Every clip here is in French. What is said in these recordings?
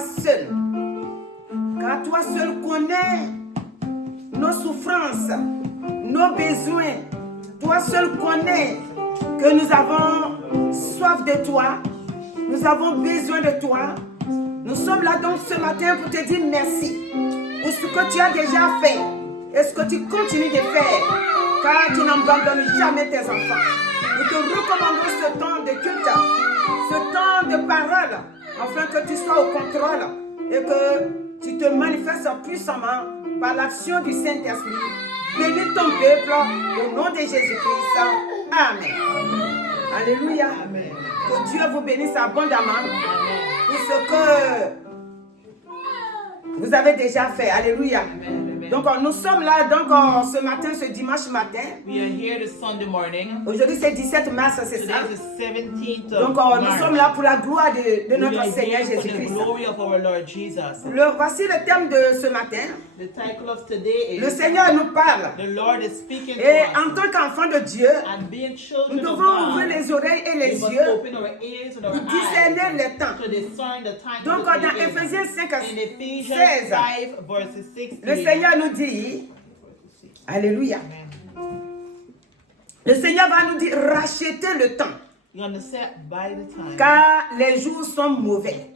seul. Car toi seul connais nos souffrances, nos besoins. Toi seul connais que nous avons soif de toi. Nous avons besoin de toi. Nous sommes là donc ce matin pour te dire merci pour ce que tu as déjà fait et ce que tu continues de faire. Car tu n'abandonnes jamais tes enfants. Nous te recommandons ce temps de culte, ce temps de parole, afin que tu sois au contrôle et que tu te manifestes puissamment par l'action du Saint-Esprit. Bénis ton peuple au nom de Jésus-Christ. Amen. Alléluia. Amen. Que Dieu vous bénisse abondamment pour ce que vous avez déjà fait. Alléluia. Amen. Donc nous sommes là ce matin, ce dimanche matin. We are here this Sunday morning. Aujourd'hui c'est 17 mars, c'est ça. Today is the 17th of Donc March. nous sommes là pour la gloire de notre Seigneur Jésus-Christ. Glory of our Lord Jesus. Voici le thème de ce matin. The title of today is Le Seigneur nous parle. The Lord is speaking to Et us. en tant qu'enfants de Dieu, And being nous children of devons God, ouvrir les oreilles et les we must yeux open our ears and our pour eyes discerner le temps. to discern the time Donc that dans we live in. Éphésiens 5 à In Ephesians 16, 5 verses 16. le Seigneur nous dit, Alléluia, Amen. le Seigneur va nous dire racheter le temps, You're going to set by the time. car les jours sont mauvais.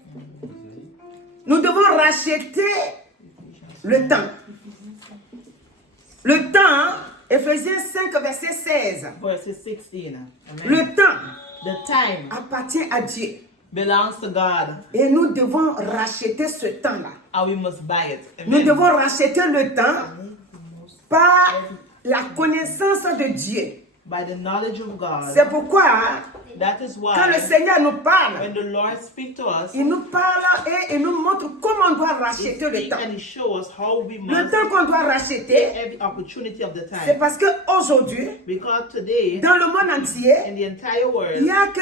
Nous devons racheter le temps. Le temps, Éphésiens 5, verset 16. Verses 16. Amen. Le temps The time appartient à Dieu. belongs to God, Et nous devons racheter ce temps-là. and we must buy it. Nous Amen. devons racheter le temps par la connaissance de Dieu. By the knowledge of God. C'est pourquoi, That is why quand le Seigneur nous parle, when the Lord speaks to us, il nous parle et il nous montre comment on doit racheter He le speaks temps. and He shows how we Le must temps qu'on doit racheter, every opportunity of the c'est time. parce qu'aujourd'hui, Because today, dans le monde entier, in the entire il world, n'y a que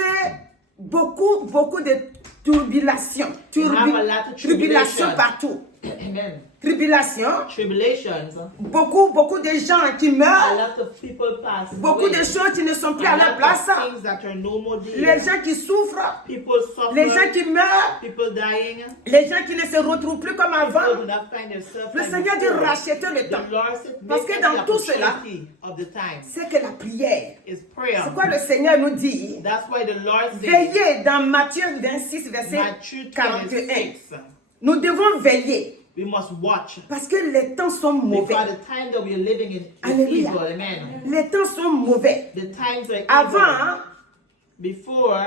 beaucoup de tribulations. We have a lot of Tribulations tribulation. partout. amen, Tribulations. tribulations, Beaucoup de gens qui a meurent. lot of people pass Beaucoup de away. choses qui ne sont plus A à leur lot place. of things that are no more Les there. gens qui souffrent. People suffer, Les gens qui meurent. people dying, Les gens qui ne se retrouvent plus comme people do avant. not find themselves Le like Seigneur dit before. racheter le The temps. Lord said, Parce make que every dans tout cela, opportunity of the time c'est que la prière. is prayer. C'est quoi le Seigneur nous dit? That's why the Lord said, Veillez dans Matthieu 26, verset Matthew 41. 26, Nous devons veiller we must watch. parce que les temps sont mauvais. Because the time that we are living in is Alléluia. evil. Amen. Les temps sont mauvais. The times are evil. Avant, Before,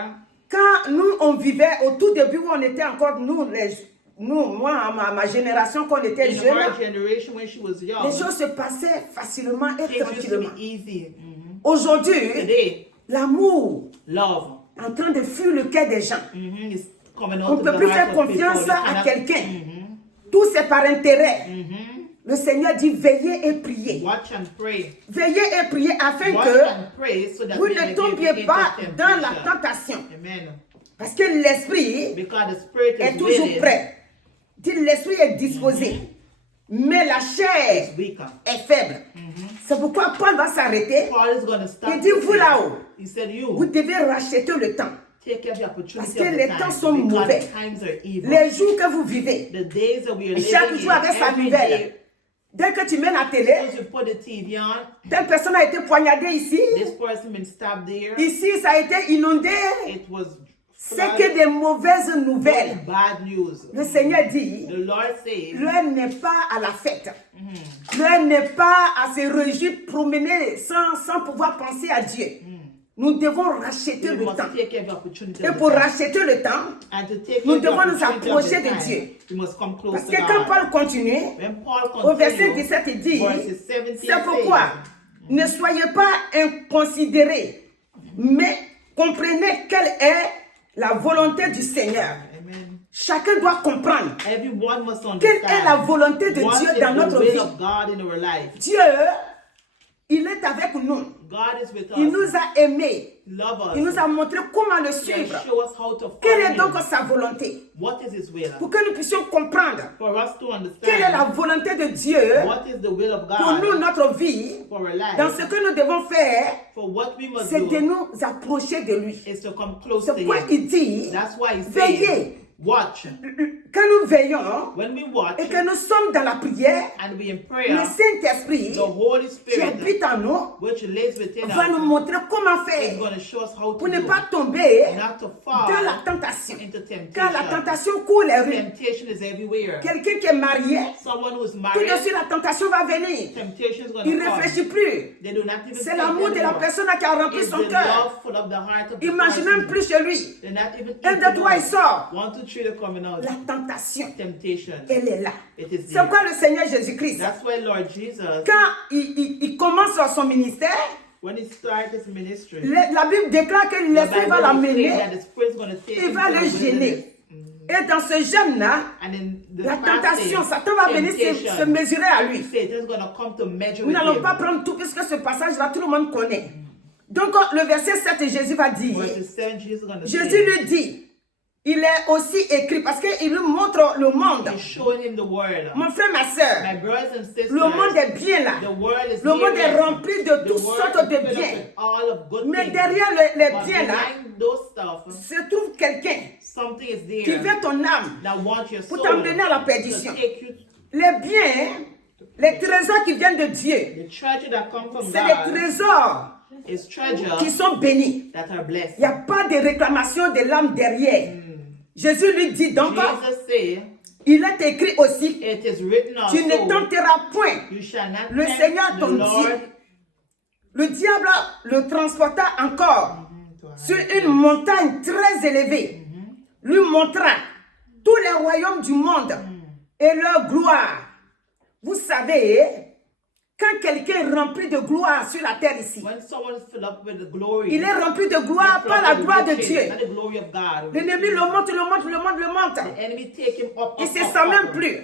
quand nous on vivait au tout début où on était encore moi, ma génération, quand on était in jeunes, her generation when she was young, les choses se passaient facilement et things used to tranquillement. be easy. Aujourd'hui, Today, l'amour love est en train de fuir le cœur des gens. is coming out On of ne peut the plus heart faire of people. confiance You à cannot- quelqu'un. Tout c'est par intérêt. Le Seigneur dit veillez et priez. Watch and pray. Veillez et priez afin Watch que and pray so that vous we may ne get tombiez into pas dans la temptation. tentation. Amen. Parce que l'esprit Because the spirit est is toujours willing, prêt. Dit l'esprit est disposé. Mais la chair is weaker. est faible. C'est pourquoi Paul va s'arrêter. Paul is going to stop. Il dit, vous là-haut, He said, vous you devez racheter le temps. take every opportunity Parce of que the les time. temps sont Because mauvais. the times are evil. Les jours que vous vivez, The days that we are chaque living jour avec in, sa every nouvelle. day, Dès que tu mets la télé, as you put the TV on, telle personne a été poignardée ici. this person been stabbed there. Ici, ça a été inondé. It was C'est que des mauvaises nouvelles. bad news. Le Seigneur dit, The Lord says, l'heure n'est pas à la fête. L'heure n'est pas à se réjouir, promener sans pouvoir penser à Dieu. Nous devons racheter we le must temps. take every opportunity Et of the pour time. racheter le temps, And to take nous every devons nous opportunity of the approcher de time, Dieu. we must come close parce to que quand God. Paul continue, When Paul au verset continues, 17, il dit, verses 17 c'est pourquoi ne soyez pas inconsidérés, mais comprenez quelle est la volonté du Seigneur. Amen. Chacun doit comprendre Everyone must understand quelle est la volonté de what Dieu is dans the notre will vie. of God in our life. Dieu, il est avec nous. God is with us. Il nous a aimés. Love us. Il nous a montré comment le He suivre. has show us how to Quelle follow est donc him. sa volonté? What is his will? Pour que nous puissions comprendre For us to quelle est la understand volonté de Dieu what is the will of pour nous, God notre vie. for our life. Dans ce que nous devons faire, For what we must c'est de do nous approcher de lui. is to come close C'est to pourquoi him. il dit, That's why he says, veillez. watch. quand nous veillons when we watch et que nous sommes dans la prière, and we in le prayer, Saint-Esprit the Holy qui Spirit, habite en nous which lives within va nous us, montrer comment is faire going to show us how to pour ne do, pas tomber not to fall dans la tentation. into Car la temptation. tentation court les rues. Temptation is everywhere. Quelqu'un qui est marié, Someone who is tout married, de suite la tentation va venir. temptation is going Il to ne come. réfléchit plus. They do not even C'est think l'amour de la anymore. personne qui a rempli It's son the cœur. love full of the heart of the Il ne mange même person. plus chez lui. They're not even 1, 2, 3, il sort. 1, 2, 3, they're coming out. La tentation, Temptation. elle est là. It is C'est there. quoi le Seigneur Jésus-Christ? That's why Lord Jesus, Quand il commence son ministère, when he started his ministry, la Bible déclare que the l'Esprit va Bible l'amener, declares that the Spirit's going to take il him va to le the wilderness. gêner. Et dans ce jeûne-là, And in the la tentation, fasting, Satan va venir se temptation, mesurer à lui. Satan's going to come to measure Nous with n'allons him. pas prendre tout puisque ce passage-là, tout le monde connaît. Donc, le verset 7, Jésus va dire, Verse 7, Jesus is going to Jésus say, lui dit, il est aussi écrit, parce qu'il lui montre le monde. he's showing him the word. Mon frère, ma soeur, My brothers and sisters, le monde est bien là. the world is Le monde here, est rempli de the toutes world sortes de is filled up biens. with all of good Mais things. derrière les But biens là, behind those stuff, se trouve quelqu'un something is qui there veut ton âme that wants your pour soul t'emmener à la to perdition. take you. Les biens, les trésors qui viennent de Dieu, The treasure that come from c'est les God trésors is treasure qui sont bénis. that are blessed. Il n'y a pas de réclamation de l'âme derrière. Jésus lui dit donc, Jesus said, il est écrit aussi, it is written tu ne also, tenteras point you shall not le tempt Seigneur the ton Lord. Dieu. Le diable le transporta encore sur une montagne très élevée, lui montrant tous les royaumes du monde et leur gloire. Vous savez, quand quelqu'un est rempli de gloire sur la terre ici, When someone is filled up with the glory, il est rempli de gloire he's par la filled up gloire with de riches, Dieu. not the glory of God. L'ennemi le monte, le monte, le monte, le monte. The enemy take him up, Il up, ne se up, sent up. même plus.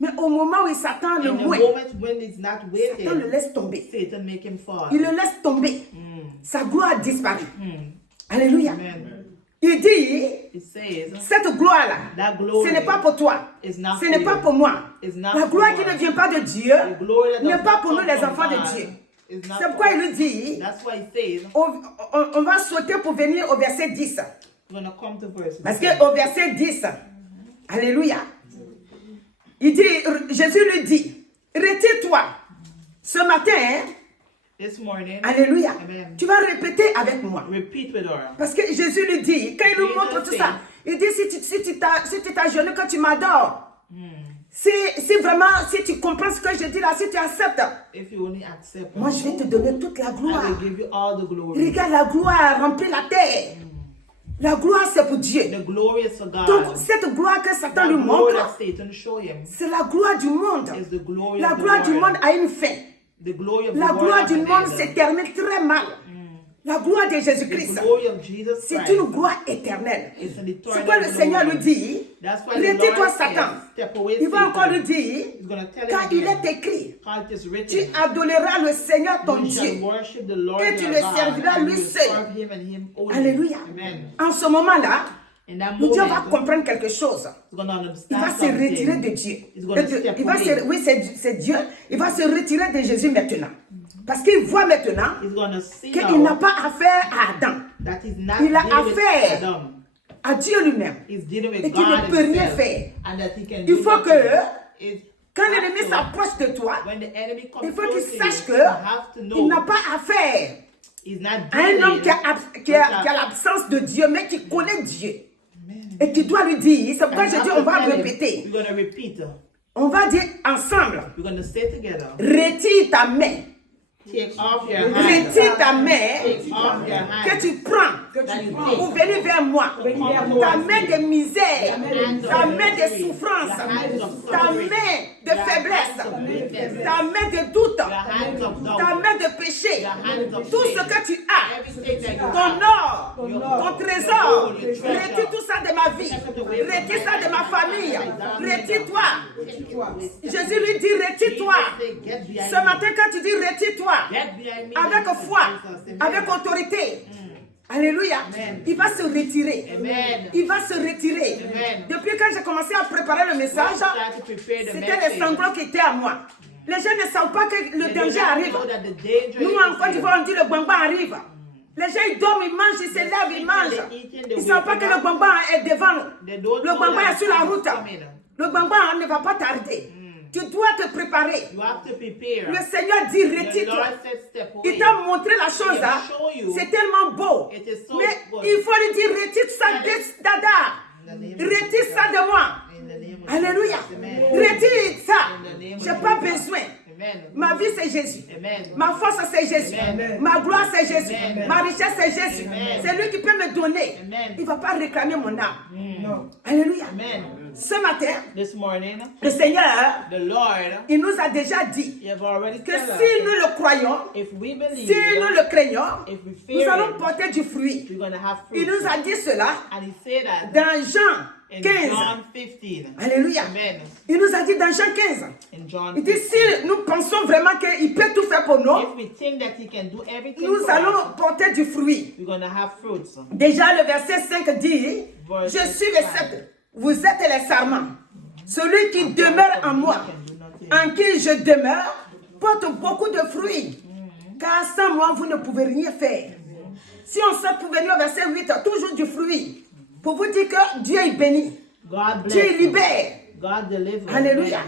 Mais au moment où il s'attend le In the moins, moment when he's not Satan le waiting, laisse tomber. Satan make him fall. Il le laisse tomber. Sa gloire disparaît. Alléluia. Amen. Il dit, It says, cette gloire-là, that glory ce n'est pas pour toi. is not Ce n'est for pas you. pour moi. It's not La for gloire us. qui ne vient pas de Dieu The glory that n'est does pas not pour nous come les from enfants de God Dieu. is not C'est for pourquoi il us. lui dit, That's why he says, on va sauter pour venir au verset 10. we're going to come to verse Parce 10. qu'au verset 10, Alléluia, il dit, Jésus lui dit, retire-toi. Ce matin, This morning, Alléluia, Amen. tu vas répéter avec moi. repeat with her. Parce que Jésus lui dit, quand il nous montre tout ça, il dit, si tu t'agenouilles, que tu m'adores, si vraiment, si tu comprends ce que je dis là, si tu acceptes, If you only accept moi je vais te donner toute la I gloire. will give you all the glory. Regarde, la gloire remplit la terre. La gloire, c'est pour Dieu. The glory is for God. Donc, cette gloire que Satan The lui glory montre, that Satan show him c'est la gloire du monde. is the glory La of the gloire du world. monde a une fin. The glory of La the world gloire has du an monde end. se termine très mal. La gloire de The Jésus-Christ, glory of Jesus c'est Christ une gloire éternelle. is an eternal C'est quoi le Seigneur lui glory. dit? That's why the Retire-toi, Lord Satan. says, step away, Il va Satan. encore lui dire, He's going to tell car him il again, est écrit, how it is tu written, adoreras le Seigneur ton you shall Dieu. worship the Lord Et tu your le God, serviras and lui you will seul. serve him and him only. Alléluia. Amen. En ce moment-là, In that le Dieu va moment, comprendre quelque chose. he's going to Il va understand se retirer something. de Dieu. He's going to step Il va away. oui, c'est Dieu. Il va se retirer de Jésus maintenant. Parce qu'il voit maintenant He's going to see qu'il n'a now pas affaire à Adam, that he's not Il a dealing with affaire Adam. à Dieu lui-même. He's dealing with Et qu'il God ne peut rien himself. faire. And that he can Il do faut nothing. que, It's quand l'ennemi have to- s'approche de toi, when the enemy comes il faut close qu'il to sache you, you have to qu'il know n'a pas affaire he's not à un homme dealing qui a l'absence de Dieu, mais qui connaît Dieu. Et qui doit lui dire, c'est pourquoi And je dis, after on va telling, répéter. we're going to repeat. On va dire ensemble, We're going to say together. retire ta main. Take off your hand. Retire ta main Take off your hand. que tu prends That you take. pour venir vers moi. Ta main de misère, ta main de souffrance, ta main de faiblesse, ta main de doute, ta main de péché, tout ce que tu as, Everything that you ton have. or, ton trésor, retire tout ça de ma vie, retire ça de ma famille, retire-toi. Jésus lui dit, retire-toi. Get behind Ce matin, quand tu dis retire-toi, me. Get behind me. avec foi, Jesus. avec autorité, alléluia, il va se retirer. Amen. Il va se retirer. Amen. Depuis quand j'ai commencé à préparer le message, Start to prepare the c'était les message. sanglots qui étaient à moi. Les gens ne savent pas que le They do danger not arrive. know that the danger Nous, is en Côte here. d'Ivoire, on dit le gbangba arrive. Les gens, ils dorment, ils mangent, ils se lèvent, ils mangent. Eating, Ils ne savent pas que le bonbon est devant nous. They don't Le know bonbon that est sur la it's route. coming. Le bonbon ne va pas tarder. Tu dois te préparer. You have to prepare. Le Seigneur dit, The retire-toi. Lord said, step away. Il t'a montré la chose, He hein. show you. C'est tellement beau. It is so Mais good. il faut lui dire, retire ça dada. In the name of Retire Jesus. ça de moi. In the name of Alléluia. Jesus. Amen. Retire ça. In the name of J'ai pas Jesus. besoin. Amen. Ma vie, c'est Jésus. Amen. Ma force, c'est Jésus. Amen. Ma gloire, c'est Jésus. Amen. Ma richesse, c'est Jésus. Amen. C'est lui qui peut me donner. Amen. Il ne va pas réclamer mon âme. Non. Alléluia. Amen. Ce matin, This morning, le Seigneur, the Lord, il nous a déjà dit you have already que told si us, nous le croyons, if we believe, si nous le craignons, if we nous fear allons it, porter du fruit. we're going to have fruit. Il nous a dit cela And he said that dans Jean in 15. John 15. Alléluia. Amen. Il nous a dit dans Jean 15. In John Il dit 15. si nous pensons vraiment qu'il peut tout faire pour nous, If we think that he can do everything nous for allons us, porter du fruit. we're going to have fruits. Déjà le verset 5 dit, Verse je suis les 7, vous êtes les sarments. Celui qui demeure en moi, en qui je demeure, porte beaucoup de fruits. Car sans moi, vous ne pouvez rien faire. Si on sort pour venir au verset 8, toujours du fruit. Pour vous dire que Dieu est béni. God Dieu bless. libère. God deliver. Alléluia.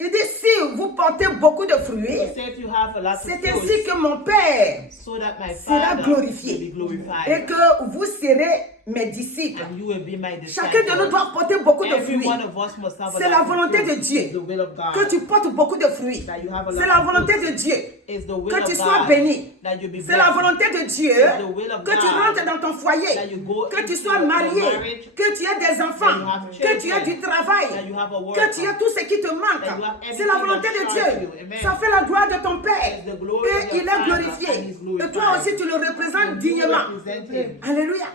Il dit, si vous portez beaucoup de fruits, He said you have a lot of c'est fruits, ainsi que mon Père so that my sera Father will be glorifié. Et glorified. que vous serez mes disciples. And you will be my Chacun de nous disciples. doit porter beaucoup de Every fruits. one of us must have a C'est lot la of volonté fruit. de Dieu. It's the will of God. Que tu portes beaucoup de fruits. That you have a lot C'est la of volonté fruit. de Dieu. It's the will Que of tu God. sois béni. That you be C'est la blessed. volonté de Dieu It's the will of que tu God. rentres dans ton foyer, That you go que tu into sois your marié, marriage. que tu aies des enfants, That you have que tu aies children. du travail, That you have a work. que tu aies tout ce qui te manque. That you have C'est la everything volonté that de shines Dieu. you. Amen. Ça fait la gloire de ton Père. It's the glory of Et il your est Father, glorifié. and he's glorified. Et toi aussi, tu le représentes And you dignement. represent him. Alléluia.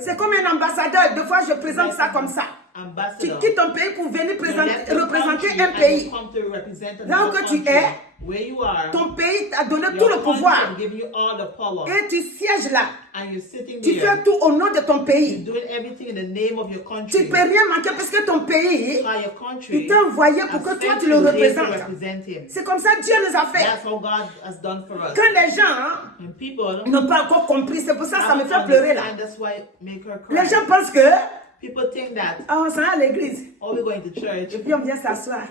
C'est comme un ambassadeur. Des fois, je présente ça comme ça. Tu Ambassador. quittes ton pays pour venir You left the représenter country un and pays. you come to represent Là où another que tu country. es, Where you are, ton pays t'a donné your tout le country pouvoir. can give you all the power. Et tu sièges là. And you're sitting Tu there. fais tout au nom de ton You're pays. doing everything in the name of your Tu country. ne peux rien manquer parce que ton pays, By your country. il t'a envoyé pour has que toi sent tu le you there to représentes. represent him. C'est comme ça que Dieu nous a fait. That's how God has done for us. Quand les gens And people n'ont pas encore compris, c'est pour ça que ça me haven't fait pleurer là. understand, that's why it make her cry. Les gens pensent que People think that, on s'en va à l'église oh, we're going to church. et puis on vient s'asseoir.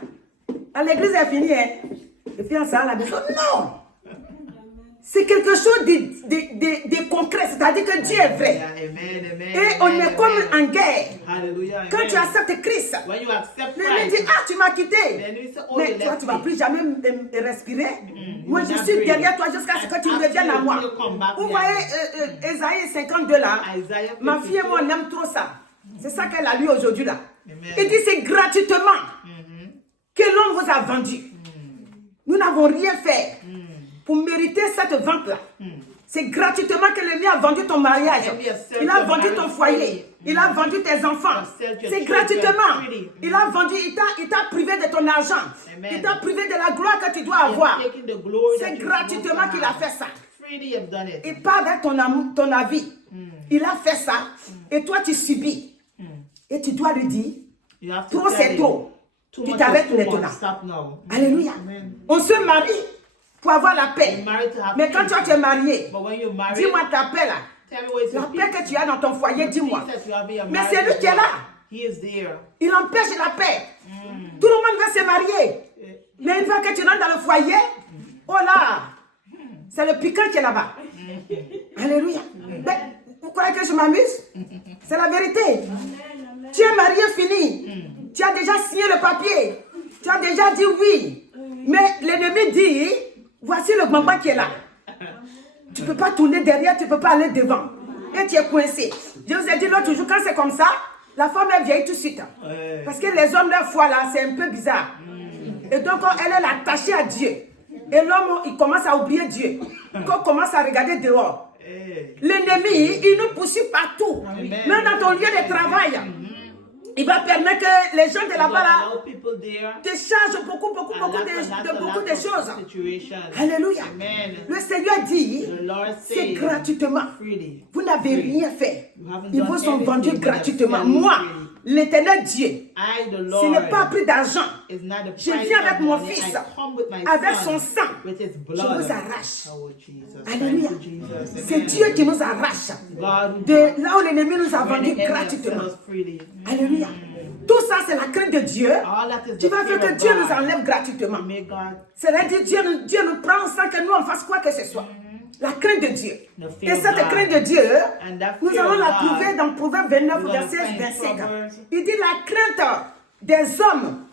Ah, l'église est finie, hein? Et puis on s'en va à la maison. Non! C'est quelque chose de concret, c'est-à-dire que Dieu est vrai. Yeah, amen, amen. Et on amen, est comme amen. en guerre. Hallelujah. Quand amen. tu acceptes Christ, When you accept lui dit, Christ, ah, tu m'as quitté. then you say, oh, Mais you toi, left tu ne vas me. plus jamais respirer. Moi, You je will not suis breathe. derrière toi jusqu'à ce que tu And reviennes à after moi. you come back Vous then. voyez, Ésaïe 52 là, Isaiah ma fille et moi, on aime trop ça. C'est ça qu'elle a lu aujourd'hui là. Amen. Il dit, c'est gratuitement que l'homme vous a vendu. Nous n'avons rien fait pour mériter cette vente-là. C'est gratuitement que le mien a vendu ton mariage. Il a vendu ton foyer. Il a vendu tes enfants. C'est gratuitement. Il a vendu, il t'a privé de ton argent. Il t'a privé de la gloire que tu dois avoir. Taking the glory that C'est you're gratuitement supposed to qu'il a have. fait ça. Freely you've done it. Et pas avec ton avis. Il a fait ça. Et toi, tu subis. Et tu dois lui dire, You have to trop tell c'est him, trop. too Tu much t'arrêtes is too much. maintenant. Stop now. Alléluia. Amen. On se marie pour avoir la paix. You're married to have Mais quand peace. toi tu es marié, But when you're married, dis-moi ta paix là. tell me what is La the paix que tu as dans ton foyer, dis-moi. peace that you have in your Mais marriage c'est lui as qui est well. là. He is there. Il empêche la paix. Tout le monde veut se marier. Mais une fois que tu rentres dans le foyer, oh là, c'est le piquant qui est là-bas. Alléluia. Mais, vous croyez que je m'amuse? C'est la vérité. Tu es marié fini. Tu as déjà signé le papier. Tu as déjà dit oui. Mais l'ennemi dit, voici le bonbon qui est là. Tu ne peux pas tourner derrière, tu ne peux pas aller devant. Et tu es coincé. Je vous ai dit l'autre jour, quand c'est comme ça, la femme est vieille tout de suite. Parce que les hommes, leur foi là, c'est un peu bizarre. Et donc, elle est attachée à Dieu. Et l'homme, il commence à oublier Dieu. Quand on commence à regarder dehors, l'ennemi, il nous poursuit partout. Même dans ton lieu de travail. Il va permettre que les gens de là-bas là, Allow people there. te chargent beaucoup de choses. Situation. Alléluia. Amen. Le Seigneur dit, The Lord c'est says gratuitement. freely. Vous n'avez rien fait. You haven't Ils done vous sont anything, vendus but gratuitement. selling Moi, freely. l'éternel Dieu, I, the ce Lord, n'est pas pris d'argent. is not the Je price viens of avec mon money. fils, I come with my avec son, son sang. with his Je blood. vous arrache. Oh, Jesus. Alléluia. Thank you, Jesus. C'est Amen. Dieu qui nous arrache. God, De là où l'ennemi nous a where vendus the enemy has gratuitement. set us freely. Alléluia. Tout ça, c'est la crainte de Dieu. All that is Tu the vas fear faire que of Dieu nous God. enlève gratuitement. May God, C'est-à-dire Dieu nous prend sans que nous on fasse quoi que ce soit. La crainte de Dieu. The fear Et of cette God. crainte de Dieu, And that nous fear allons of la God, trouver dans Proverbe 29, we're gonna verset find 25. Proverbs. Il dit la crainte des hommes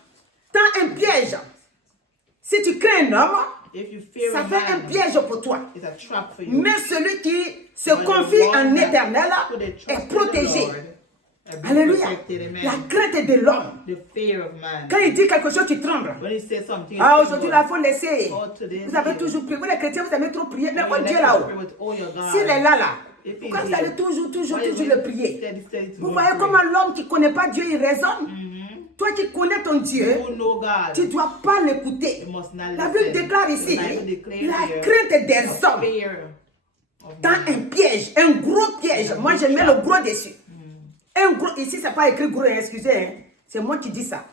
tend un piège. Si tu crains un homme, if you fear ça a fait un man, piège pour toi. it's a trap for you. Mais celui qui se But the confie one en that éternel put their trust est in the protégé. Lord, and be Alléluia. protected, amen. La crainte de l'homme. The fear of man. Quand il dit quelque chose, tu trembles. When he says something, Ah, you aujourd'hui, tremble. là, il faut laisser. Oh, today Vous avez is toujours prié. Vous, les chrétiens, vous aimez trop prier. Mais You oh let Dieu us là-haut, pray with all your God. s'il est là, If he's pourquoi vous here, allez toujours why is le it prier? steady to Vous go voyez pray? comment l'homme qui ne connaît pas Dieu, il raisonne. Toi qui connais ton Dieu, You know God. tu ne dois pas l'écouter. You must not La Bible listen. déclare ici, The Bible declares la here, crainte des the hommes fear of dans man. un piège, un gros piège. Moi, je mets le gros dessus. Un gros, ici, ce n'est pas écrit gros, hein, excusez, hein. C'est moi qui dis ça.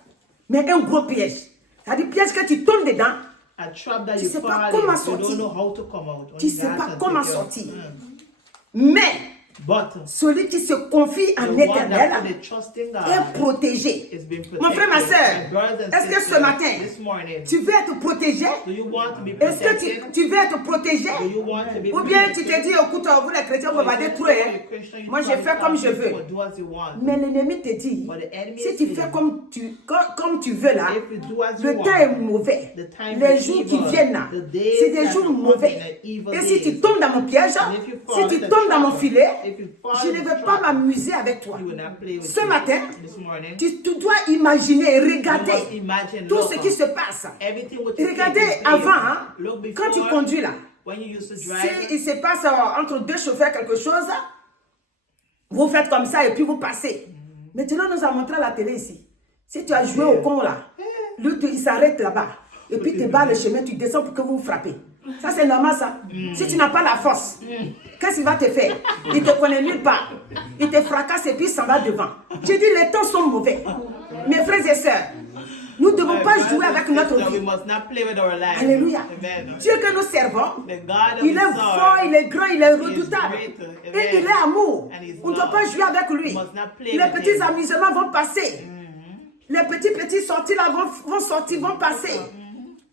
Mais un gros piège. C'est-à-dire piège que tu tombes dedans, A trap that tu you sais pas fall comment in, you sortir. don't know how to come out. tu ne Only sais God pas can comment take you out. sortir. Mais But celui qui se confie the en one éternel that put their trust in God est protégé. is being protected. Mon frère, ma My soeur, brothers and est-ce que sisters, ce matin, this morning, tu veux être protégé? do you want to be Est-ce que protected? tu veux être protégé? Do you want to be Ou bien tu protected? te dis, écoute, vous les chrétiens, vous m'avez trop, hein? Moi, je fais comme je veux. Do as you want. Mais l'ennemi te dit, But the enemy si is tu saying, fais comme tu veux là, if you do as you le want, temps est mauvais. the time Les is jours qui evil. viennent là, The days c'est des that jours are coming mauvais. are evil Et si tu days. tombes dans mon piège, And if you fall si tu in the tombes dans mon trap, filet, if you fall je in ne the vais pas trap, m'amuser avec toi. you will not play with Ce you. matin, This morning, tu dois imaginer et you must regarder imagine, tout look, ce qui se passe. everything what you Regardez take is place. avant, hein, Look quand tu before, conduis là, when you used to si drive, il se passe entre deux chauffeurs quelque chose, vous faites comme ça et puis vous passez. Maintenant, nous avons montré à la télé ici. Si tu as joué au con là, lui, il s'arrête là-bas. Et puis tu barres le chemin, tu descends pour que vous vous frappez. Ça, c'est normal, ça. Si tu n'as pas la force, qu'est-ce qu'il va te faire? Il te connaît nulle part. Il te fracasse et puis il s'en va devant. J'ai dit, les temps sont mauvais. Mes frères et sœurs, nous ne devons pas jouer avec notre we vie. must not play with our lives. Alléluia. Amen. Dieu que nous servons, The God of il est the fort, sword, il est grand, il est He is redoutable. great. Et Amen. il est amour. And he's On ne doit love. pas jouer avec lui. We must not play Les with petits him. amusements vont passer. Les petits sorties là vont sortir, vont passer.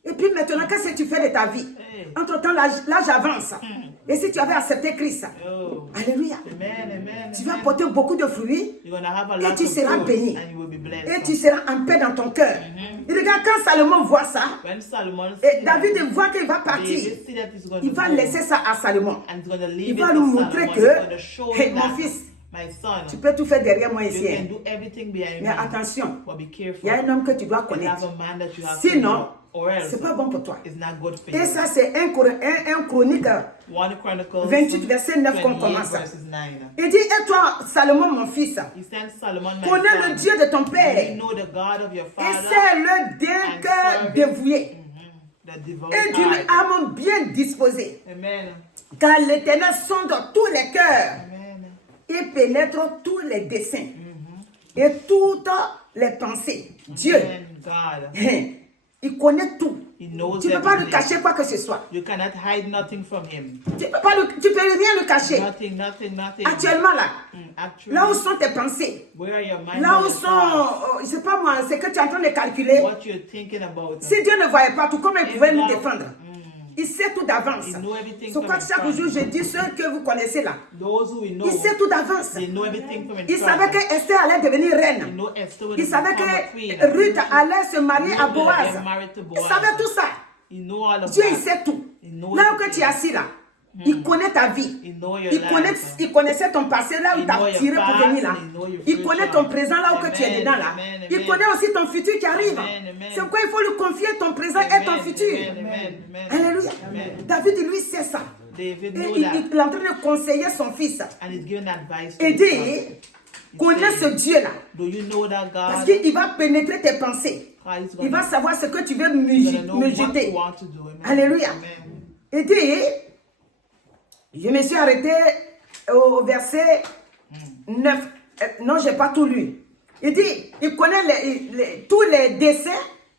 Et puis maintenant, qu'est-ce que tu fais de ta vie? Entre-temps, l'âge avance. Et si tu avais accepté Christ, Oh. Alléluia, Amen, amen, tu vas amen. porter beaucoup de fruits You're gonna have a et lot tu of seras fruit, béni. and you will be blessed. Et tu seras en paix dans ton cœur. Et regarde, quand Salomon voit ça, When Solomon et see David that, voit qu'il va partir, David see that he's going il to va go, laisser ça à Salomon. and he's gonna leave Il it va to lui Solomon. montrer He's que, gonna show hey, him mon that, fils, my son, tu peux tout faire derrière moi you ici. can Hein. do everything behind Mais me. attention, But be il careful. y a un homme que tu dois You connaître. have a man that you have to Sinon, know, or else c'est pas bon pour toi. it's not good for Et you. ça, c'est un Chronique 1 Chronicles 28, verset 9 qu'on 28 commence. verses 9. Il dit, et toi, Salomon, mon fils, He sent Solomon, my connais son, le Dieu de ton you père know the God of your et father, sers-le d'un cœur dévoué the devout et d'une heart. âme bien disposée. Amen. Car l'Éternel sonde tous les cœurs Amen. et pénètre tous les desseins et toutes les pensées. Dieu, Amen. God, il connaît tout. He knows Tu ne peux pas lui everything. cacher quoi que ce soit. You cannot hide nothing from Him. Tu peux rien lui cacher. Nothing, nothing, nothing. Actuellement là, Actually, là où sont tes pensées, where are your mind là and où your sont, thoughts? je sais pas moi, c'est que tu es en train de calculer. What you're thinking about? Si Dieu ne voyait pas tout, comment il pouvait nous God- défendre? Il sait tout d'avance. He know everything C'est from pourquoi in chaque front. jour je dis ceux que vous connaissez là. Those who we know, Il sait tout d'avance. they know everything from in Il front. savait que Esther allait devenir They reine. know Esther will Il savait become a queen. que Ruth allait se marier à Ruth will Boaz. get married to Il Boaz. savait tout ça. He know all of Dieu, il that. sait tout. He knows Là où que everything. tu es assis là, il connaît ta vie. He know your life. Il connaissait ton passé là où He tu as know your tiré pour past, venir là. he know your Il future. connaît ton présent là où que tu es Amen, dedans là. amen, Il amen. connaît aussi ton futur qui arrive. Amen, amen. C'est pourquoi il faut lui confier ton présent et ton futur. Amen, amen, amen. Alléluia. Amen. David, lui, sait ça. David Et know il that. est en train de conseiller son fils. And he's giving advice to Et his dit, son. connais ce Dieu là. Do you know that Parce God? qu'il va pénétrer tes pensées. Christ Il va gonna, savoir ce que tu veux gonna know me what jeter. you want to do. Amen. Alléluia. Amen. Et dit, je me suis arrêté au verset 9. Non, je n'ai pas tout lu. Il dit, il connaît tous les desseins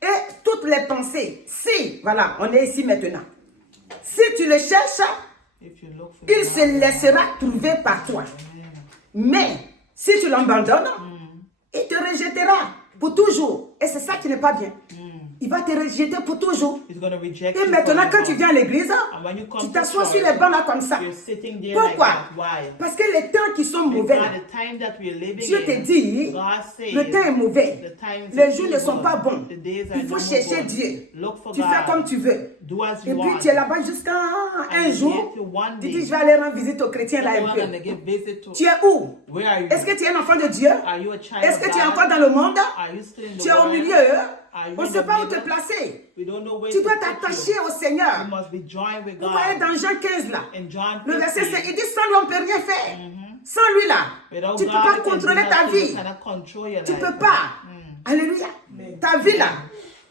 et toutes les pensées. Si, voilà, on est ici maintenant. Si tu le cherches, If you look for il God, se laissera trouver par toi. amen. Mais si tu l'abandonnes, il te rejettera pour toujours. Et c'est ça qui n'est pas bien. Il va te rejeter pour toujours. He's going to reject Et you maintenant, quand forever. tu viens à l'église, And when you come tu to t'assois church, sur les bancs là comme ça. you're sitting there Pourquoi? like that. Why? Parce que les temps qui sont mauvais Because là, the time that we're living Dieu te in, dit, God says, le temps est mauvais. the times Les are jours ne sont evil. pas bons. The days are Il faut no chercher more good. Dieu. Look for Tu God. fais comme tu veux. Do as Et you puis want. tu es là-bas jusqu'à un And jour. yet one Tu day, dis, je vais aller rendre visite aux chrétiens là un someone peu. gonna give visit to. Tu es où? Where are you? Est-ce que tu es un enfant de Dieu? Are you a child Est-ce of que tu es God? encore dans le monde? Are you still in the Tu es au world? milieu. Are you On ne in sait the pas où te middle? placer. We don't know where Tu to dois put t'attacher you. au Seigneur. You must be joined with Vous voyez God. dans Jean 15 là. In John Le verset 15, 5, il dit sans lui on ne peut rien faire. Sans lui là, without tu ne peux God, pas you can do contrôler ta nothing. You vie. cannot control your Tu ne life. peux pas. Alléluia. Ta vie là,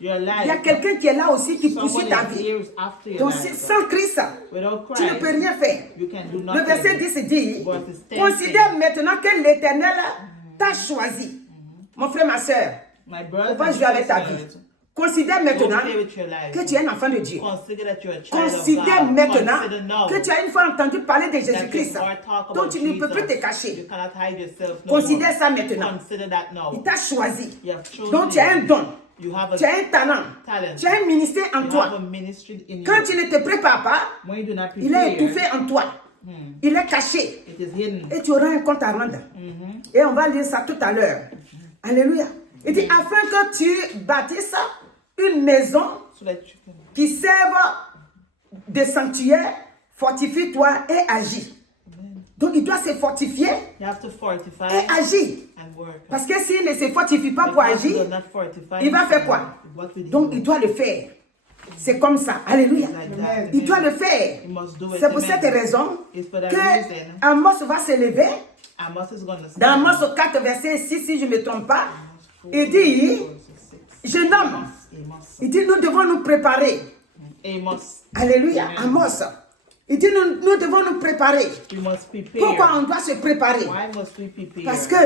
Your il y a life. quelqu'un qui est là aussi qui poursuit Someone ta is vie. here after your Donc life. sans Christ, Without tu ne peux Christ, rien faire. you can do Le nothing. verset 10 dit, Verse 10 considère maintenant que l'Éternel t'a choisi. Mon frère, ma soeur, My faut brothers pas and jouer avec ta vie. sisters, Considère don't maintenant play with your life. que tu es un enfant de Dieu. Consider that you're a child of Considère God. maintenant Consider now que tu as une fois entendu parler de that Jésus-Christ. you've heard talk Donc about tu ne peux plus te Jesus. cacher. You cannot hide yourself no Considère more. ça maintenant. Consider that Il now. t'a choisi. You have chosen Donc tu as un him. don. You have a Tu as un talent. talent. Tu as un ministère en You have toi. a ministry in Quand you. tu ne te prépares pas, When you do not il est étouffé prepare, en toi. Il est caché. it is hidden. Et tu auras un compte à rendre. Et on va lire ça tout à l'heure. Alléluia. Il dit, afin que tu bâtisses une maison So that you can qui serve de sanctuaire, fortifie-toi et agis. Donc il doit se fortifier You have to fortify et agir. and work. Parce que s'il ne se fortifie pas pour If he agir, does not fortify il va faire himself, quoi? What will he Donc do? il doit le faire. C'est comme ça. Alléluia. Like that. Il doit le faire. He must do it. C'est pour Amen. cette raison It's for that que reason. Amos va se lever. Amos is going to Dans stand. Amos 4, verset 6, si je ne me trompe pas, il dit, jeune homme, Amos. il dit, nous devons nous préparer. Amos. Alléluia. Amos. Il dit, nous devons nous préparer. We must prepare. Pourquoi on doit se préparer? Why must we prepare? Parce que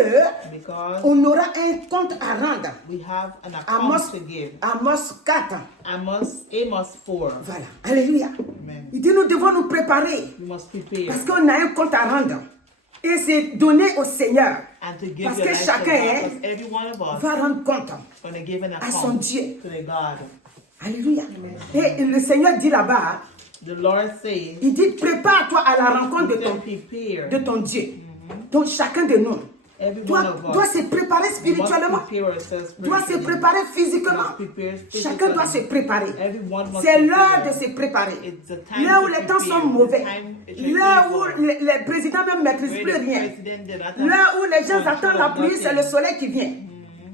Because on aura un compte à rendre. we have an Amos, account to give. Amos 4. Amos 4. Voilà. Alléluia. Amen. Il dit, nous devons nous préparer. We must prepare Parce qu'on a un compte à rendre. Et c'est donné au Seigneur. and to give Parce your que life to chacun God. Because every one of us va rendre compte going to give an à son account Dieu. to the God. Alléluia. Et le Seigneur dit là-bas, The Lord says, il dit, prépare-toi à la rencontre de to de prepare. ton Dieu. Donc chacun de nous Every one doit, of doit us se préparer must spirituellement, prepare ourselves doit se spiritually. préparer physiquement. Must prepare Chacun doit se physically. préparer. Everyone must C'est l'heure prepare. de se préparer. It's the time Là où to les temps prepare. sont mauvais, The time is là où evil. les présidents ne maîtrisent Where plus the rien, president did not have là où les gens control attendent la of pluie, c'est le nothing. soleil qui vient.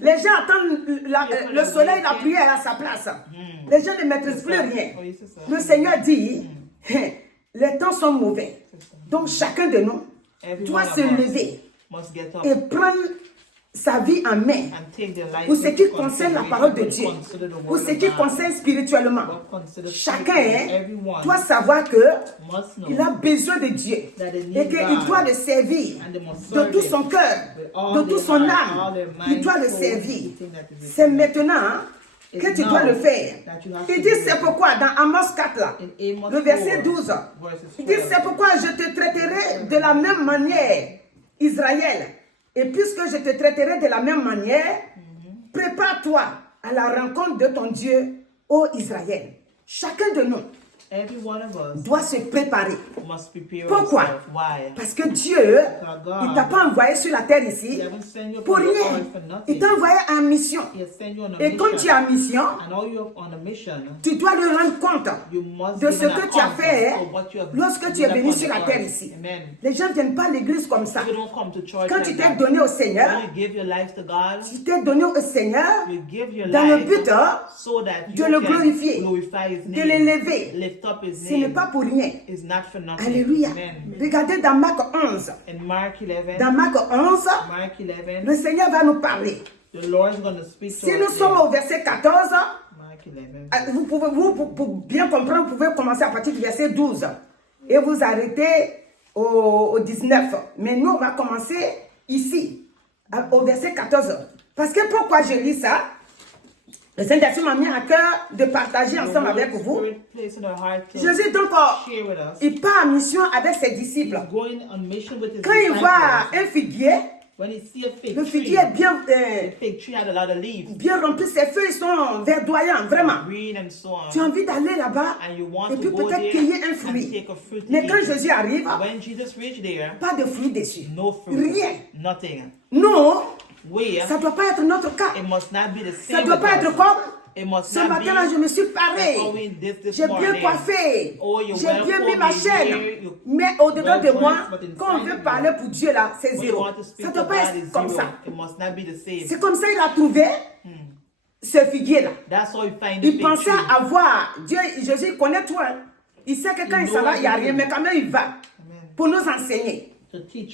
Les gens attendent le soleil, la pluie est à sa place. Les gens ne maîtrisent plus rien. Oui, c'est ça. Le Seigneur dit, les temps sont mauvais. Donc chacun de nous Every doit one of se us lever must get up et prendre sa vie en main. and take their life Pour ce qui into concerne la consideration, parole de Dieu, consider the pour word ce of qui God. concerne spirituellement, But consider chacun spiritually, everyone doit savoir que must know il a besoin de Dieu that they et need qu'il God doit le servir and they must de serve tout Him son cœur, with all de tout their son heart, âme. all their Il mind, doit le soul, servir. everything that is C'est within. maintenant que It's tu dois now le faire. that you have Il to dit do c'est it. pourquoi dans Amos 4 là, In Amos le verset 4, 12, verses il dit 12. c'est pourquoi je te traiterai de la même manière, Israël. Et puisque je te traiterai de la même manière, prépare-toi à la rencontre de ton Dieu, ô Israël. Chacun de nous Every one of us doit se préparer. must prepare Pourquoi? ourselves. Why? Parce que Dieu, il ne t'a pas envoyé sur la terre ici He hasn't sent you pour upon the rien. earth for Il nothing. t'a envoyé en mission. He has sent you on a Et comme tu es mission. en mission, And now you're on a mission. tu dois lui rendre compte You must de give ce an que tu as account fait of what you have lorsque tu es done venu upon sur the la terre earth. ici. Amen. Les gens ne viennent pas à l'église comme ça. You don't come to church Quand like tu t'es that. donné au Seigneur, When you give your life to God, tu t'es donné au Seigneur you give your dans le life but so that de you le can glorifier, glorify His de name, l'élever. lift up His Ce n'est name. pas pour rien. It's not for nothing. Alléluia. Amen. Regardez dans Marc 11. In Mark 11, Dans Marc 11, Mark 11, le Seigneur va nous parler. the Lord is going to speak to Si nous us. sommes there. au verset 14, Mark 11. vous pouvez, pour bien comprendre, vous pouvez commencer à partir du verset 12 et vous arrêtez au 19. Mais nous, on va commencer ici, au verset 14. Parce que pourquoi je lis ça? Le Saint-Esprit m'a mis à cœur de partager ensemble avec vous. Jésus, donc, il part en mission avec ses disciples. Quand il voit un figuier, le figuier est bien rempli, ses feuilles sont verdoyantes, vraiment. Tu as envie d'aller là-bas et puis peut-être cueillir un fruit. Mais quand Jésus arrive, pas de fruit dessus. Rien. Non. Ça ne doit pas être notre cas. Ça ne doit pas être comme ce matin-là, je me suis paré. J'ai bien coiffé. J'ai bien mis ma chaîne. Mais au-dedans de moi, quand on veut parler pour Dieu, là, c'est zéro. Ça ne doit pas être comme ça. C'est comme ça qu'il a trouvé ce figuier-là. Il pensait avoir Dieu, Jésus connaît tout. Il sait que quand il s'en va, il n'y a rien, mais quand même il va pour nous enseigner.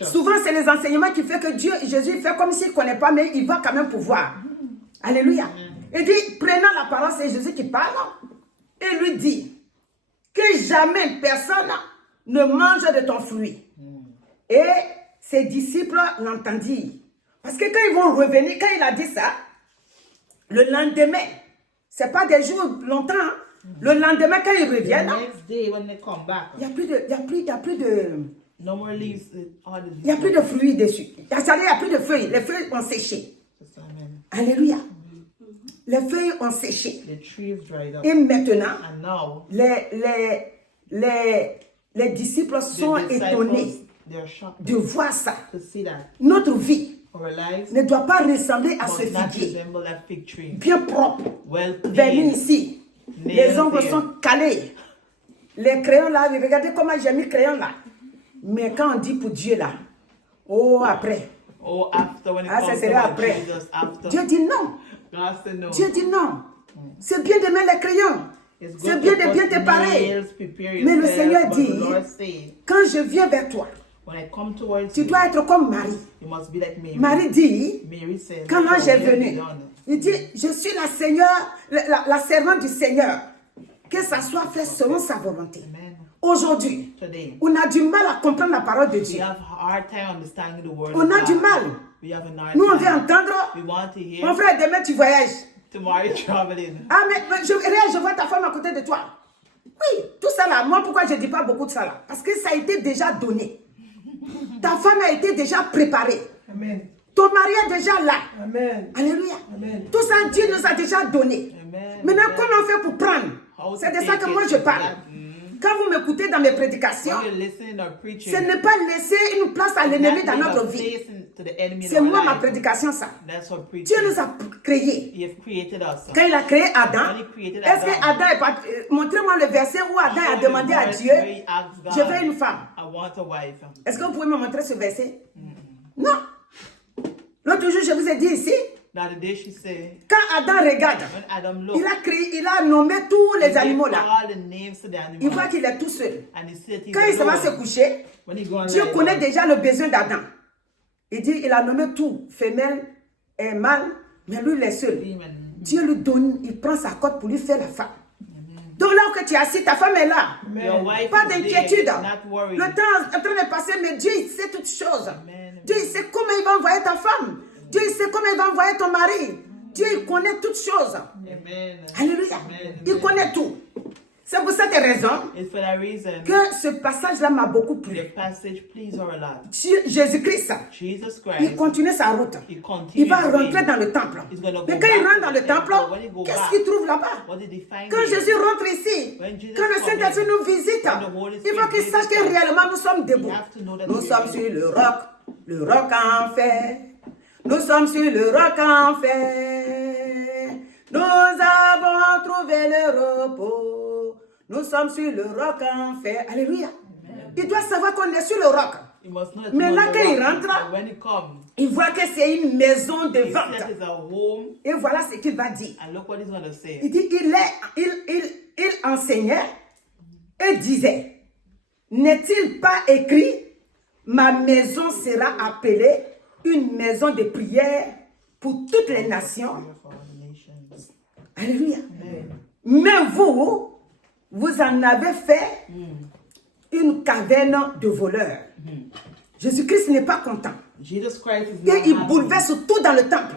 Souvent, c'est les enseignements qui font que Dieu, Jésus fait comme s'il ne connaît pas, mais il va quand même pouvoir. Alléluia. Il dit, prenant la parole, c'est Jésus qui parle, et lui dit que jamais personne ne mange de ton fruit. Et ses disciples l'entendirent. Parce que quand ils vont revenir, quand il a dit ça, le lendemain, ce n'est pas des jours longtemps, le lendemain, quand ils reviennent, il n'y a plus de... No more leaves. Il n'y a plus de fruits dessus. Il n'y a plus de feuilles. Les feuilles ont séché. Alléluia. Les feuilles ont séché. Et maintenant, les disciples sont étonnés de voir ça. Notre vie ne doit pas ressembler à ce figuier. Bien propre. Venez ici. Les ongles sont calés. Les crayons là, regardez comment j'ai mis crayon là. Mais quand on dit pour Dieu là, après. Ça serait après. Dieu dit non. Dieu dit non. C'est bien de mettre les crayons. C'est bien de bien te parer. Mais le Seigneur dit, quand je viens vers toi, tu dois être comme Marie. Marie dit, quand l'ange est venu, il dit, je suis la servante du Seigneur. Que ça soit fait selon sa volonté. Aujourd'hui, on a du mal à comprendre la parole de Dieu. On a du mal. Nous, on veut entendre. Mon frère, demain, tu voyages. Ah, mais je vois ta femme à côté de toi. Oui, tout ça là. Moi, pourquoi je ne dis pas beaucoup de ça là? Parce que ça a été déjà donné. Ta femme a été déjà préparée. Amen. Ton mari est déjà là. Amen. Alléluia. Amen. Tout ça, Dieu nous a déjà donné. Amen. Maintenant, comment on fait pour prendre? C'est de ça que moi je parle. Quand vous m'écoutez dans mes prédications, ce n'est pas laisser une place à l'ennemi dans notre vie. C'est moi ma prédication ça. Dieu nous a créés. Quand il a créé Adam, est-ce que Adam est pas... Montrez-moi le verset où Adam a demandé à Dieu, je veux une femme. Est-ce que vous pouvez me montrer ce verset? Non. L'autre jour, je vous ai dit ici, quand Adam regarde, il a nommé tous les animaux là. Il voit qu'il est tout seul. Quand il se va se coucher, Dieu connaît déjà le besoin d'Adam. Il dit, il a nommé tout, femelle et mâle, mais lui il est seul. Dieu lui donne, il prend sa corde pour lui faire la femme. Donc là où tu es assis, ta femme est là. Pas d'inquiétude. Le temps est en train de passer, mais Dieu il sait toutes choses. Dieu il sait comment il va envoyer ta femme. Dieu il sait comment il va envoyer ton mari. Dieu il connaît toutes choses. Alléluia. Il connaît tout. C'est pour cette raison que ce passage-là m'a beaucoup plu. Jésus-Christ, il continue sa route. Il va rentrer dans le temple. Mais quand il rentre dans le temple, qu'est-ce qu'il trouve là-bas? Quand Jésus rentre ici, quand le Saint-Esprit nous visite, il faut qu'il sache que réellement nous sommes debout. Nous sommes sur le roc en fer. Nous sommes sur le roc en fer. Nous avons trouvé le repos. Nous sommes sur le roc en fer. Alléluia. Il doit savoir qu'on est sur le roc. Mais là, quand il rentre, il voit que c'est une maison de vente. Et voilà ce qu'il va dire. Il dit, il enseignait et disait, n'est-il pas écrit, ma maison sera appelée une maison de prière pour toutes les nations. Alléluia. Mais vous en avez fait une caverne de voleurs. Jésus-Christ n'est pas content. Et il bouleverse tout dans le temple.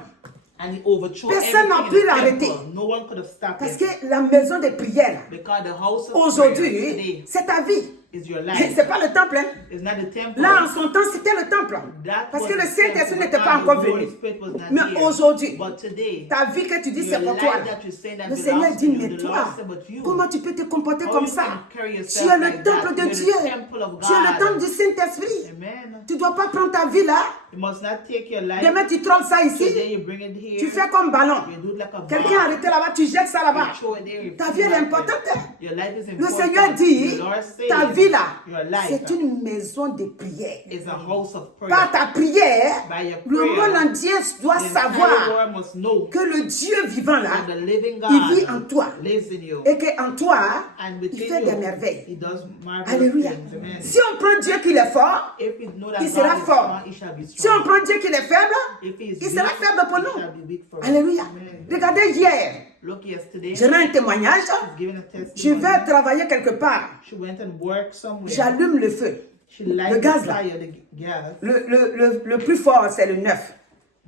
And he overthrew Personne n'a everything pu in the l'arrêter. temple. No one could have stopped Parce it. que la maison de prière, Because the house of prayer aujourd'hui, today c'est ta vie. is your life. C'est pas le temple. Hein. It's not the temple. Là, en son temps, c'était le temple. That Parce was que le the Saint-Esprit temple, n'était but pas now encore the Holy venu. Spirit was not Mais here. aujourd'hui, But today, ta vie que tu dis, c'est your pour life toi. that you say that Le belongs Seigneur to dit, you, mais the toi, Lord said, but you, comment tu peux te comporter how comme you ça? can carry Tu yourself es le like temple that? de You're Dieu. the temple of Tu es le God. temple du Saint-Esprit. Amen. Tu ne dois pas prendre ta vie là. You must not take your life. Demain, tu trolles ça ici. Today you bring it here. Tu fais comme ballon. You do it like a Quelqu'un ball. a arrêté là-bas, tu jettes ça là-bas. You throw it there, you Ta throw vie, it elle est out importante. there. Hein. Your life is Le important. Seigneur dit, The Lord says, ta vie là, your life c'est une maison de prière. is a house of prayer. Par ta prière, By your le prayer, monde entier doit the entire savoir world must know que le Dieu vivant là, that the living il vit God en toi. lives in you. Et qu'en toi, And il within fait des you, merveilles. He does marvelous Alléluia. things. Amen. Si on prend Dieu qu'il est fort, If we know that il God sera is fort. strong, he shall be si strong. on prend Dieu qu'il est faible, If he is il sera weak, faible pour he nous. shall be weak for us. Alléluia. Amen. Regardez hier, Look, yesterday, je rends un témoignage. she's given a Je testimony. vais travailler quelque part. She went and worked somewhere. J'allume le feu. She lighted le the gaz là. fire, the gas. Le plus fort, c'est le 9.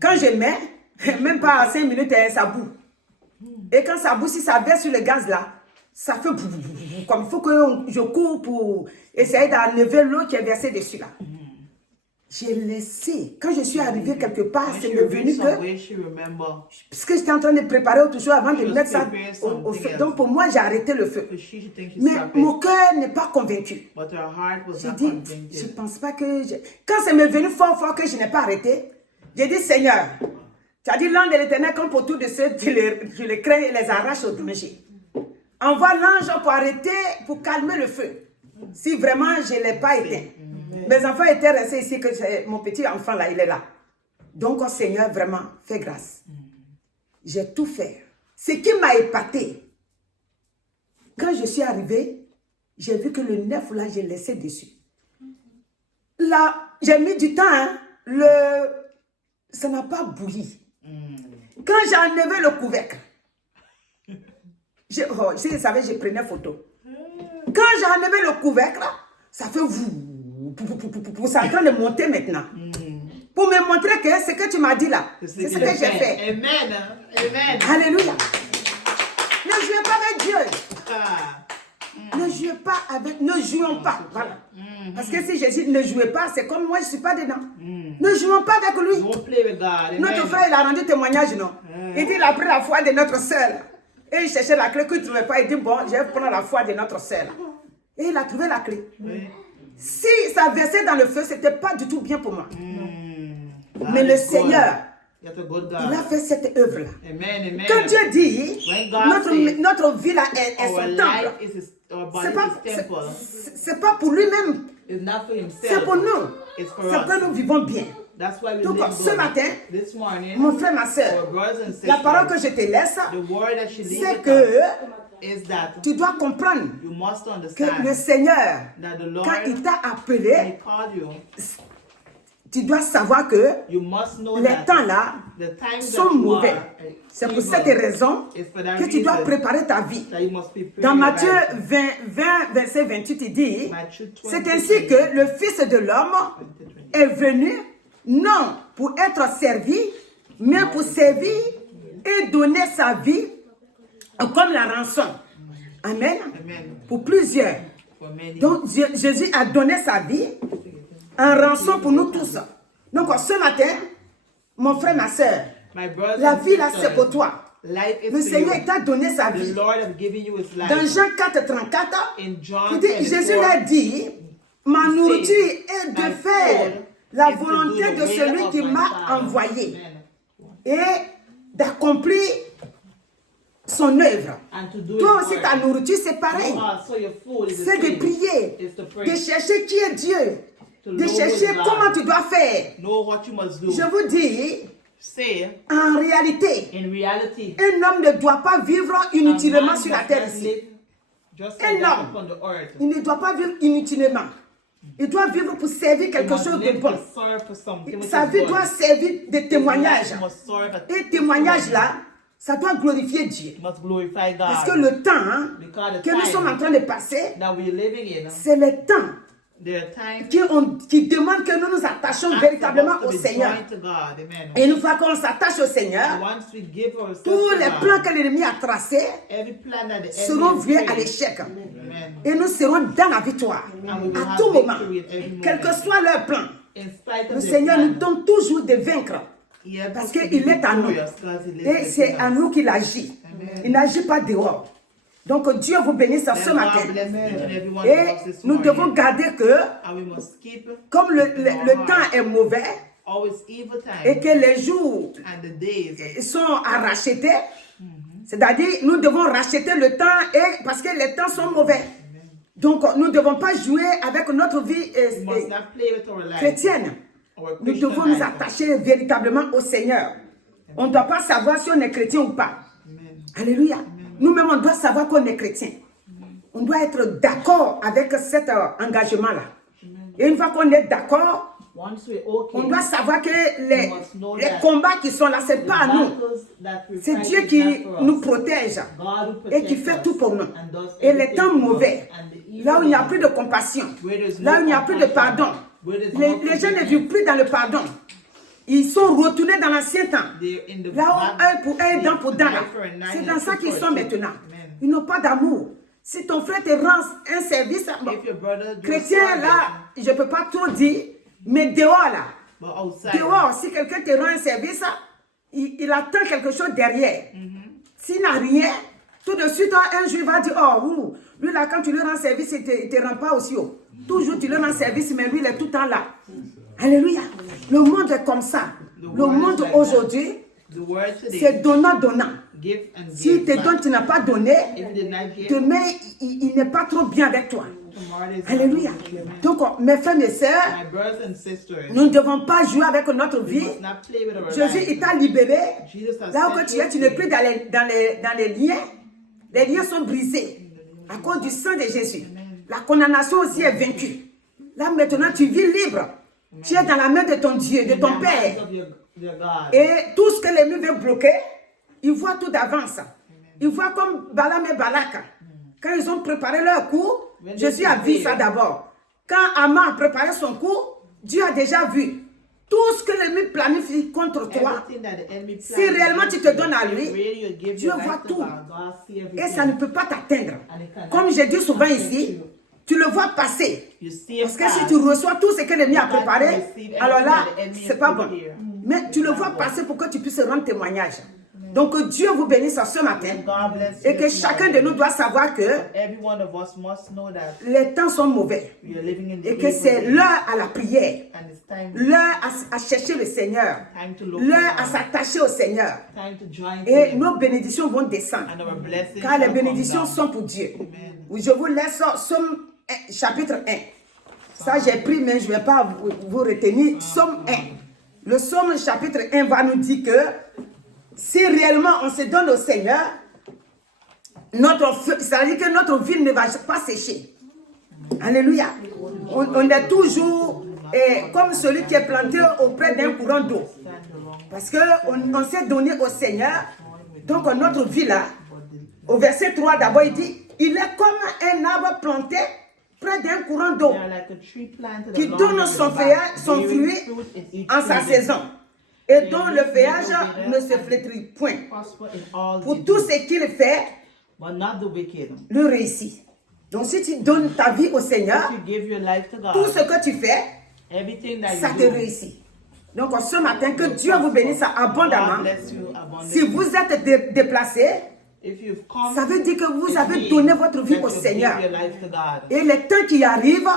Quand je mets, même pas à 5 minutes, ça bout. Et quand ça bout, si ça verse sur le gaz là, ça fait bou, bou, bou, bou, comme il faut que je cours pour essayer d'enlever l'eau qui est versée dessus là. J'ai laissé. Quand je suis arrivée quelque part, When c'est she devenu reached que, somewhere, she remember. parce que j'étais en train de préparer autre chose avant de She was mettre ça preparing au something feu. else. Donc pour moi, j'ai arrêté le feu. Because she thinks she's Mais stopped mon it. cœur n'est pas convaincu. But her heart was J'ai not dit, je ne convinced. pense pas que... Quand c'est me venu fort, fort que je n'ai pas arrêté, j'ai dit, Seigneur, tu as dit, l'ange de l'Éternel campe autour de ceux qui les craignent et les arrache au danger. Envoie l'ange pour arrêter, pour calmer le feu. Si vraiment je ne l'ai pas éteint. Mes enfants étaient restés ici, que mon petit enfant là, il est là. Donc, oh Seigneur, vraiment, fais grâce. J'ai tout fait. Ce qui m'a épaté, quand je suis arrivée, j'ai vu que le 9 là, j'ai laissé dessus. Là, j'ai mis du temps, hein. Ça n'a pas bouilli. Quand j'ai enlevé le couvercle, vous savez, je prenais photo. Quand j'ai enlevé le couvercle, ça fait vous. C'est en train de monter maintenant. Pour me montrer que ce que tu m'as dit là, c'est ce que j'ai fait. Amen. Amen. Alléluia. Ne jouez pas avec Dieu. Ah. Ne jouez pas avec, ne jouons pas. Voilà. Parce que si Jésus ne jouait pas, c'est comme moi, je ne suis pas dedans. Ne jouons pas avec lui. Don't play with God. Amen. Notre frère, il a rendu témoignage, non? Il dit, il a pris la foi de notre sœur. Et il cherchait la clé qu'il ne trouvait pas. Il dit, bon, je vais prendre la foi de notre sœur. Et il a trouvé la clé. Oui. Si ça versait dans le feu, ce n'était pas du tout bien pour moi. God Mais le is Seigneur, good. You're a good God. il a fait cette œuvre-là. Amen. Amen. Quand Dieu dit, When God says, notre vie là est our son life temple, our body c'est pas, is temple. c'est pas pour lui-même, It's not for himself. c'est pour nous. It's for C'est us. que nous vivons bien. That's why we Donc, live ce good. matin, This morning, mon frère, ma our soeur, brothers and sisters, la parole que je te laisse, the word that she leaves c'est with que us is that tu dois comprendre you must que understand le Seigneur, that the Lord, quand il t'a when appelé, He called you, tu dois savoir que you must know les that temps là the times sont that you mauvais. are C'est pour evil cette raison is for that que tu dois reason préparer ta vie. that you must be prepared. Dans Matthieu 20, verset 28, il dit, c'est ainsi que le Fils de l'homme est venu, non pour être servi, mais pour servir et donner sa vie comme la rançon. Amen. Amen. Pour plusieurs. For many. Donc Jésus a donné sa vie en rançon pour nous tous. Donc ce matin, mon frère, ma soeur, My brothers la and vie là sisters, c'est pour toi. life is Le for Seigneur you. t'a donné sa The vie. Lord has given you His life. Dans Jean 4, 34, In John il dit, 24, Jésus l'a dit, ma nourriture est de my faire food la is to do volonté the de will celui of qui my m'a Father. envoyé Amen. et d'accomplir son œuvre. And to do Toi His aussi, work. ta nourriture, c'est pareil. So your food is the C'est de same. prier, Is to pray. de chercher qui est Dieu, To de know who chercher is God. comment tu dois faire. Know what you must do. Je vous dis, Say, en réalité, in reality, un homme ne doit pas vivre a inutilement man sur la does terre not ici. live just Un like that homme. upon the earth. Il ne doit pas vivre inutilement. Il doit vivre pour servir He quelque must chose de live bon. to serve for something which Sa is vie good. doit servir de témoignage. He must serve a Et témoignage là, ça doit glorifier Dieu. He must glorify God. Parce que le temps Because the que nous sommes en time train de passer, that we're living in, c'est le temps There are times qui demandent que nous nous attachions véritablement au Seigneur. to God. Amen. Et une fois qu'on s'attache au Seigneur, Once we give ourselves tous to les God, plans que l'ennemi a tracés every plan that the seront enemy voués is à creating, l'échec. amen, Et nous serons dans la victoire. and we will À have tout moment, victory in every quel que moment. soit leur plan, In spite le of their Seigneur nous plan, donne toujours de vaincre. he helps Parce us to be qu'il est à nous. victorious because he lives Et c'est within à us. nous qu'il agit. Il n'agit pas dehors. Donc Dieu vous bénisse ce May matin. God bless each and every one of Et us this nous morning. devons garder que, And we must keep comme le temps est mauvais always evil et time que les jours and the days. sont à racheter, c'est-à-dire nous devons racheter le temps parce que les temps sont mauvais. Donc nous ne devons pas jouer avec notre vie We must not play with our life. chrétienne. Our Nous Christian devons nous life. attacher véritablement au Seigneur. On ne doit pas savoir si on est chrétien ou pas. Amen. Alléluia. Nous-mêmes, on doit savoir qu'on est chrétien. On doit être d'accord avec cet engagement-là. Et une fois qu'on est d'accord, Once we're okay, on doit savoir que les combats qui sont là, ce n'est pas à nous. C'est Dieu qui nous protège et qui fait tout pour nous. Et les temps mauvais, là où il n'y a plus de compassion, là où il n'y a plus de pardon, les gens ne vivent plus dans le pardon. Ils sont retournés dans l'ancien temps. Là où œil pour œil, dent pour dent. C'est dans ça qu'ils sont maintenant. Ils n'ont pas d'amour. Si ton frère te rend un service, bon, chrétien, là, je ne peux pas trop dire, mais dehors, là, dehors, si quelqu'un te rend un service, il attend quelque chose derrière. S'il n'a rien, tout de suite, un jour, il va dire, oh, lui, là, quand tu lui rends service, il ne te rend pas aussi haut. Toujours, tu lui rends service, mais lui, il est tout le temps là. Alléluia. Le monde est comme ça. Le monde aujourd'hui, c'est donnant-donnant. S'il te donne, tu n'as pas donné, demain, il n'est pas trop bien avec toi. Alléluia. Donc, mes frères et sœurs, nous ne devons pas jouer avec notre vie. Jésus, il t'a libéré. Là où tu es, tu n'es plus dans les liens. Les liens sont brisés à cause du sang de Jésus. La condamnation aussi est vaincue. Là, maintenant, tu vis libre. Tu es dans la main de ton Dieu, de ton Père. Et tout ce que l'ennemi veut bloquer, il voit tout d'avance. Il voit comme Balaam et Balak. Quand ils ont préparé leur coup, Jésus a vu ça d'abord. Quand Aman a préparé son coup, Dieu a déjà vu. Tout ce que l'ennemi planifie contre toi, si réellement tu te donnes à lui, Dieu voit tout. Et ça ne peut pas t'atteindre. Comme j'ai dit souvent ici, tu le vois passer. Parce que si tu reçois tout ce que l'ennemi a préparé, alors là, c'est pas bon. Mais tu le vois passer pour que tu puisses rendre témoignage. Donc que Dieu vous bénisse ce matin et que chacun de nous doit savoir que les temps sont mauvais et que c'est l'heure à la prière, l'heure à chercher le Seigneur, l'heure à s'attacher au Seigneur. Et nos bénédictions vont descendre car les bénédictions sont pour Dieu. Je vous laisse Somme chapitre 1. Ça j'ai pris mais je ne vais pas vous retenir. Somme 1. Le Somme chapitre 1 va nous dire que si réellement on se donne au Seigneur, c'est-à-dire que notre vie ne va pas sécher. Alléluia. On est toujours comme celui qui est planté auprès d'un courant d'eau. Parce qu'on s'est donné au Seigneur. Donc notre vie là, au verset 3 d'abord, il dit, il est comme un arbre planté près d'un courant d'eau qui donne son fruit en sa saison. Et dont le feuillage ne se flétrit point. Pour tout ce qu'il fait, le réussit. Donc si tu donnes ta vie au Seigneur, tout ce que tu fais, ça te réussit. Donc ce matin, que Dieu vous bénisse abondamment. Si vous êtes déplacé, ça veut dire que vous avez donné votre vie au Seigneur. Et les temps qui arrivent,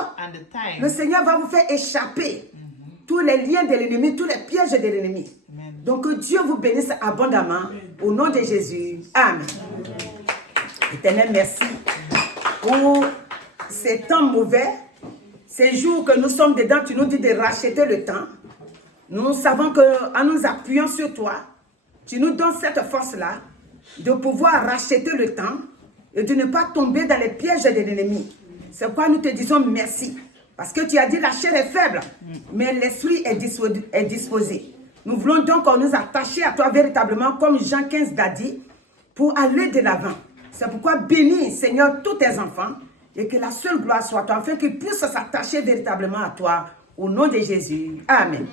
le Seigneur va vous faire échapper tous les liens de l'ennemi, tous les pièges de l'ennemi. Donc que Dieu vous bénisse abondamment au nom de Jésus. Amen. Éternel, merci pour ces temps mauvais, ces jours que nous sommes dedans, tu nous dis de racheter le temps. Nous savons qu'en nous appuyant sur toi, tu nous donnes cette force-là de pouvoir racheter le temps et de ne pas tomber dans les pièges de l'ennemi. C'est pourquoi nous te disons merci. Parce que tu as dit la chair est faible, mais l'esprit est disposé. Nous voulons donc nous attacher à toi véritablement, comme Jean 15 l'a dit, pour aller de l'avant. C'est pourquoi bénis, Seigneur, tous tes enfants Et que la seule gloire soit à toi, afin qu'ils puissent s'attacher véritablement à toi. Au nom de Jésus. Amen.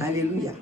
Alléluia.